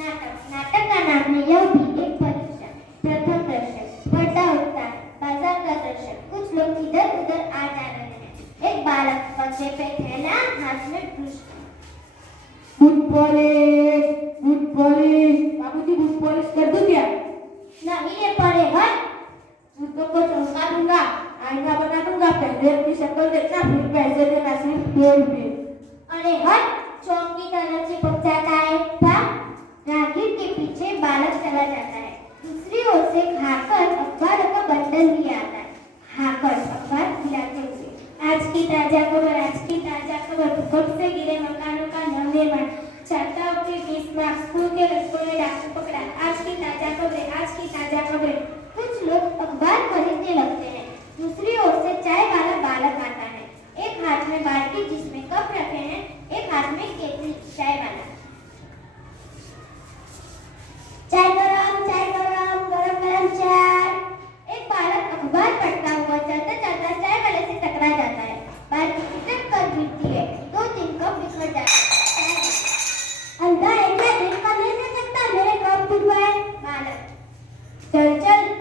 नाटक का नाम है यह भी एक परीक्षा। प्रथम दर्शक, पर्दा उठता है, बाजार का दर्शक, कुछ लोग इधर उधर आ जा रहे हैं। एक बालक कंधे पे थैला, हाथ में ब्रश। बूट पॉलिश बाबूजी, बूट पॉलिश कर दूं क्या? नहीं ये पड़े हट। जूतों को चमका दूंगा, आईना बना दूंगा, पहले अपनी शक्ल देखना, फिर पैसे देना, सिर्फ 2 रुपए। अरे हट, चौक की तरह चिपक जाता है। राहगीर के पीछे बालक चला जाता है। दूसरी ओर से खाकर अखबार का बंडल भी आता है। खाकर अखबार खिलाते हुए, आज की ताजा खबर, आज की ताजा खबर, भूकंप से गिरे मकानों का नवनिर्माण, छात्राओं के 20 मार्क्स, स्कूल के बच्चों ने डाकू पकड़ा, आज की ताजा खबरें, आज की ताजा खबरें। कुछ लोग अखबार खरीदने लगते हैं। दूसरी ओर से चाय वाला बालक आता है। एक हाथ में बाल्टी जिसमें कप रखे हैं, एक हाथ में केतली। चाय वाला, चाय गरम, गरम गरम चाय। एक बालक अखबार पढ़ता हुआ चलता चलता चाय वाले से टकरा जाता है। बाल्टी खिसक कर गिरती है, 2-3 कप बिखर जाते हैं। अंधा है क्या, देखा नहीं दे सकता, मेरे कप डूबा है। बालक, चल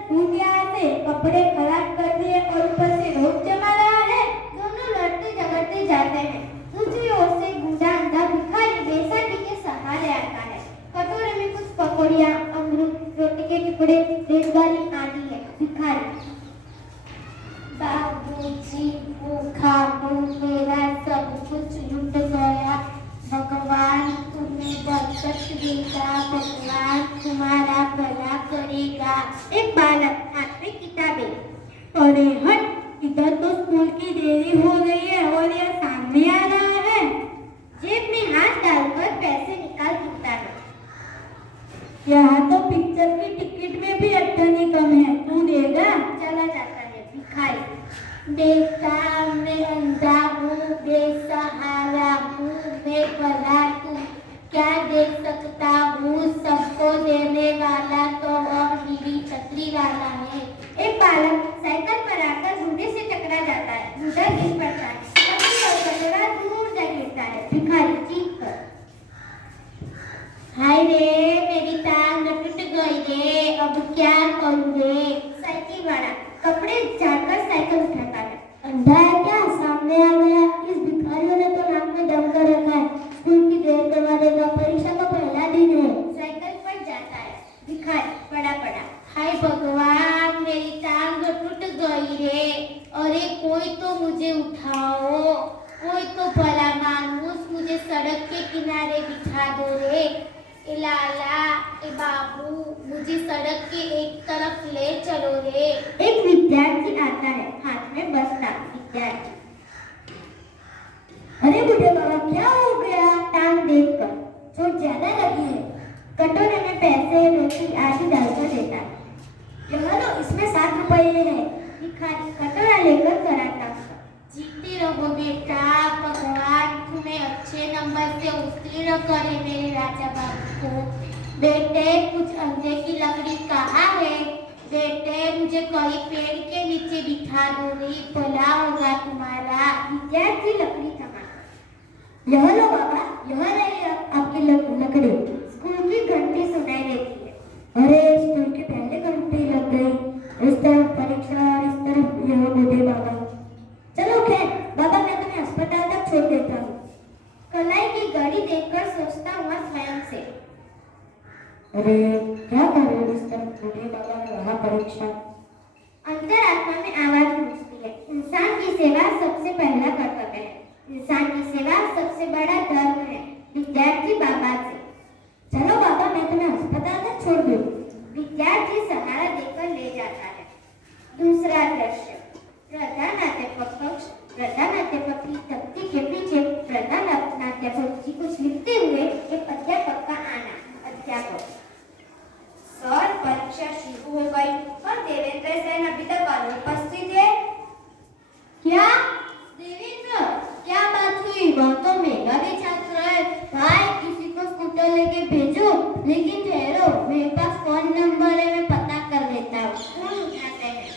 टूट यहाँ से, कपड़े खराब कर दिए और ऊपर से रोग जमा रहा है। दोनों लड़ते झगड़ते जाते हैं। दूसरी ओर से बूढ़ा अंधा भिखारी बैसाखी के सहारे आता है। कटोरे में कुछ पकौड़ियाँ, अमरूद, रोटी के टुकड़े, रेलगाड़ी आदि है। भिखारी, बाबूजी भूखा हूँ, मेरा सब कुछ लुट गया। भगवान तुम्हें बरकत देगा, भगवान तुम्हारा भला करेगा। एक बालक, हाथ में किताबें। अरे हट, इधर तो स्कूल की देरी हो गई है और यह सामने आ रहा है। जेब में हाथ डालकर पैसे निकाल गिनता है। यहाँ तो पिक्चर की टिकट में भी अट्ठानी कम है, तू देगा? चला जाता है। भिखारी, बेटा मैं अंधा हूँ, बेसहारा हूँ, मैं भला तू क्या दे सकता हूँ, सबको देने वाला तो वह नीली छतरी वाला है। एक बालक साइकिल पर आकर बूढ़े से टकरा जाता है। बूढ़ा गिर पड़ता है, छतरी और कटोरा दूर जा गिरता है। भिखारी चीख कर, हाय रे मेरी टांग टूट गई रे, अब क्या करूँगे। साइकिल वाला कपड़े झाड़कर साइकिल उठाता है। अंधा है क्या, सामने आ गया। इस भिखारियों ने तो नाक में दम कर रखा है, स्कूल की देर करवा देगा, परीक्षा का पहला दिन है। साइकिल पर जाता है। भिखारी पड़ा, हाय भगवान मेरी टांग टूट गई रे, अरे कोई तो मुझे उठाओ, कोई तो भला मानुस मुझे सड़क के किनारे बिठा दो रे। ए लाला, ए बाबू, मुझे सड़क के एक तरफ ले चलो रे। एक विद्यार्थी आता है, हाथ में बस्ता। विद्यार्थी, अरे बूढ़े बाबा क्या हो गया? टांग देखकर, चोट ज्यादा लगी है। कटोरे में पैसे, रोटी आदि डालकर देता है। यह लो, इसमें 7 रुपए है। भिखारी कटोरा लेकर कराता है। जीते रहो बेटा, भगवान तुम्हें अच्छे नंबर से उत्तीर्ण करे मेरे राजा बाबू को। बेटे कुछ अंधे की लकड़ी कहाँ है? बेटे मुझे कोई पेड़ के नीचे बिठा दो रे, भला होगा तुम्हारा। विद्यार्थी लकड़ी थमा, यह लो बाबा, यह रही आपकी लकड़ी। स्कूल की घंटी सुनाई देती है। अरे स्कूल की पहले घंटी लग गई। इस तरफ परीक्षा और इस तरफ यह बूढ़े बाबा। चलो खैर बाबा, मैं तुम्हें अस्पताल तक छोड़ देता हूँ। कलाई की घड़ी देखकर सोचता हुआ स्वयं से, अरे क्या करें इस तरफ बूढ़े बाबा ने वहाँ परीक्षा। अंतरात्मा में आवाज गूंजती है, इंसान की सेवा सबसे पहला कर्तव्य है, इंसान की सेवा सबसे बड़ा धर्म है। विद्यार्थी बाबा से, चलो बाबा, मैं तुम्हें अस्पताल तक छोड़ दूँ। विद्यार्थी सहारा देकर ले जाता है। दूसरा दृश्य, प्रधानाध्यापक कक्ष। प्रधानाध्यापक की तख्ती के पीछे प्रधानाध्यापक जी कुछ लिखते हुए एक अध्यापक का आना। अध्यापक, सर परीक्षा शुरू हो गई और देवेंद्र सेन अभी तक अनुपस्थित है। क्या देवेंद्र, क्या बात हुई? वह तो मेरा भी छात्र है। भाई किसी को स्कूटर लेके भेजो। लेकिन ठहरो, मेरे पास फोन नंबर है, मैं पता कर लेता हूँ। फोन उठाते हैं।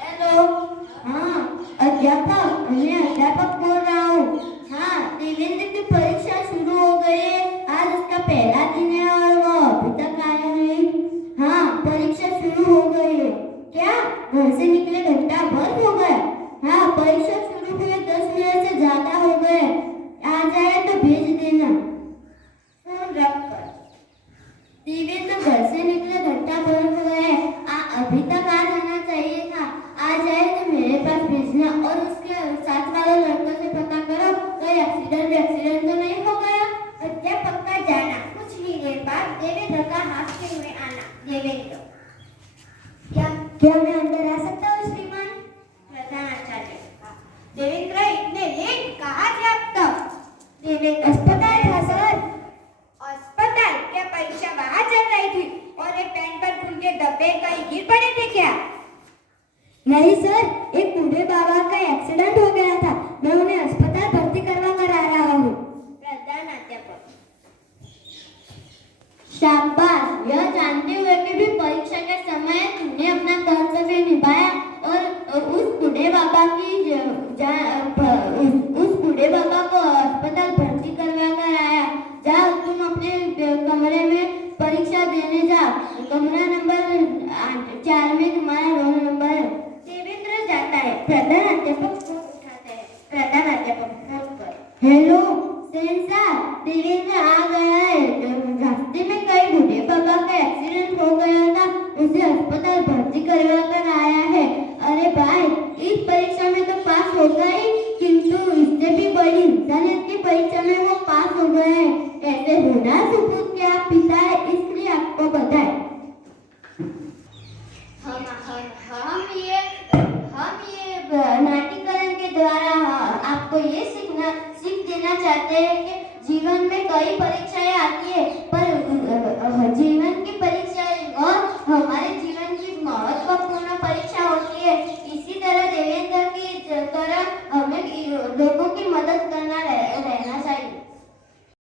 हेलो, हाँ क्या मैं अंदर आ सकता हूँ श्रीमान? प्रधानाचार्य, देवेंद्र इतने लेट कहाँ थे अब तक? देवेंद्र, अस्पताल था सर। अस्पताल? क्या परीक्षा वहाँ चल रही थी और ये पेन पर खुल के डब्बे कहीं गिर पड़े थे क्या? नहीं सर, एक बूढ़े बाबा का एक्सीडेंट हो गया था। मैं उन्हें अस्पताल भर्ती करवा कर आ रहा हूँ। प्रधानाध्यापक, शाबाश, यह जानते हुए कि भी परीक्षा के समय तुमने अपना कर्तव्य निभाया और उस बूढ़े बाबा को अस्पताल भर्ती करवा कर आया। जाओ तुम अपने कमरे में परीक्षा देने जाओ। कमरा नंबर 4 में तुम्हारा रोल नंबर है। देवेंद्र जाता है। प्रधानाध्यापक फोन उठाते हैं। प्रधानाध्यापक फोन पर, हेलो सेंसर, देवेंद्र आ गया है। रास्ते में कई बूढ़े बाबा का एक्सीडेंट हो गया था, उसे अस्पताल भर्ती करवा कर आया है। अरे भाई, इस परीक्षा में तो पास हो गई, किंतु इससे भी बड़ी इंसानियत की परीक्षा में वो पास हो गए हैं। ऐसे होना सुपूत के आप पिता है, इसलिए आपको बताए। हम ये नाट्यकरण के द्वारा आपको ये सीख देना चाहते हैं कि जीवन में कई परीक्षाएं आती है, पर